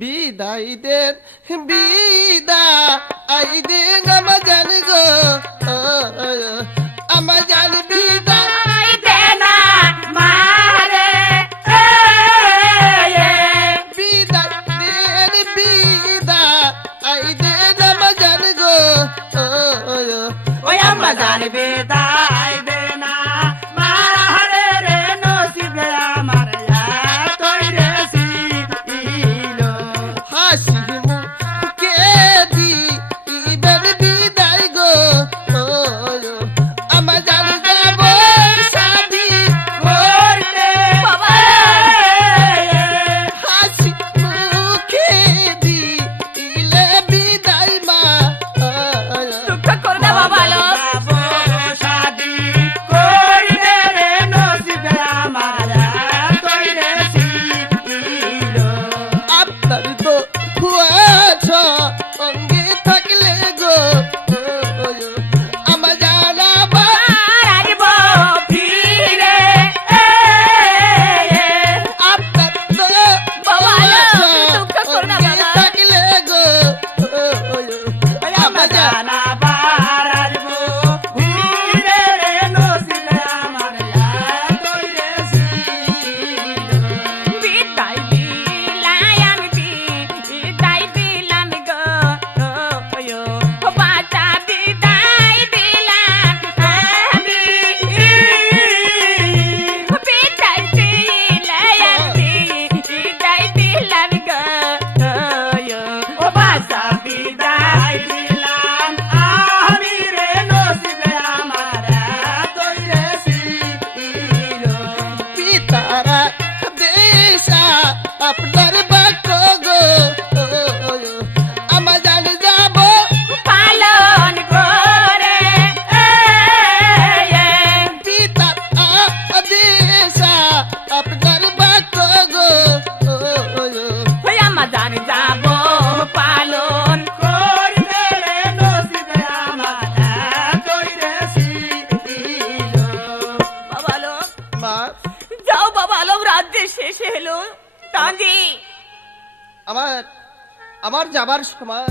বিদায় দেন বিদায় দেন আমার জান গো আমার জান বিদায় দেন মারে বিদায় দেন বিদায় দেন আমার জান গো ওই আমার জান বিদায় দেন মারে রে নসিবে আমার তৈরে ছিল হাসি মুখে দিবেন বিদায় গো আমার জান যাব শাদি করতে বাবা হাসি মুখে দিলে বিদায় মা দুঃখ করবে বাবা লো শাদি করতে রে নসিবে আমার তৈরে ছিল আপনার তো খুয়াছ অঙ্গে থাকলে গো আমার জানাবা আসব ফিরে আপনার তো বাবা, খুয়াছ দুঃখ করো না অঙ্গে বাবা। থাকলে গো আমার জানাবার আসব ফিরে রে নসিবে আমার তৈরে ছিল বিদায় দিলাই আমি বিদায় দিলাম গো বাটা বিদায় দিলাম আমি বিদায় দিলাই আমি বিদায় দিলাম গো ও বাসা বিদায় দিলাম আমি রে নসিবে আমার তৈরে ছিল পিতারা দেশা আপনার বাক্য গো আমার জান যাব পালন করে পিতা দেশা আপনার বাক্য গো ওই আমার জানি যাব পালন করতে রে নসিবে আমার তৈরে ছিল বাবা লো মা যাও বাবা লো রাজ্য শেষ হলো তাঁজি আমার যাবার সময়